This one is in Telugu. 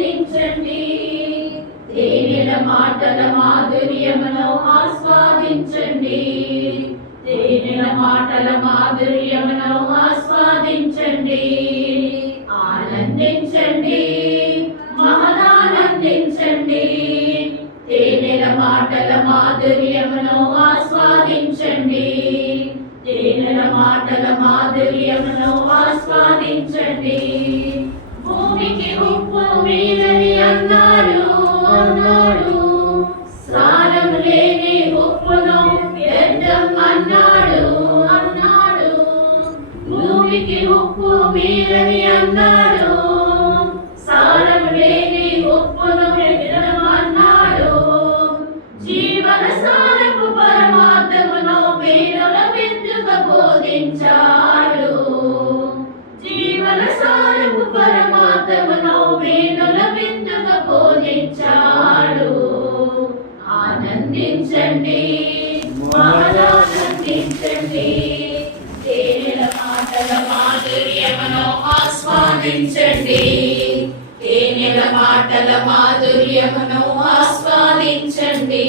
ఆనందించండి. తేనెల మాటల మాధుర్యమును ఆస్వాదించండి. తేనెల మాటల మాధుర్యమును ఆస్వాదించండి. ఆనందించండి, మహదానందించండి. తేనెల మాటల మాధుర్యమును ఆస్వాదించండి. తేనెల మాటల మాధుర్యమును ఆస్వాదించండి. భూమికి ఉప్పు మీరని అన్నాడు అన్నాడు, సారం లేని ఉప్పును వ్యర్థం అన్నాడు అన్నాడు. భూమికి ఉప్పు మీరని అన్నాడు, సారం లేని ఉప్పును వ్యర్థం అన్నాడు. జీవన సారపు పరమార్థమును వీరుల విందుగా బోధించాడు. జీవన సారపు పరమార్థమును వీరుల విందుగా బోధించాడు. ఆనందించండి, ఆనందించండి. తేనెల మాటల మాధుర్యమును ఆస్వాదించండి. తేనెల మాటల మాధుర్యమును ఆస్వాదించండి.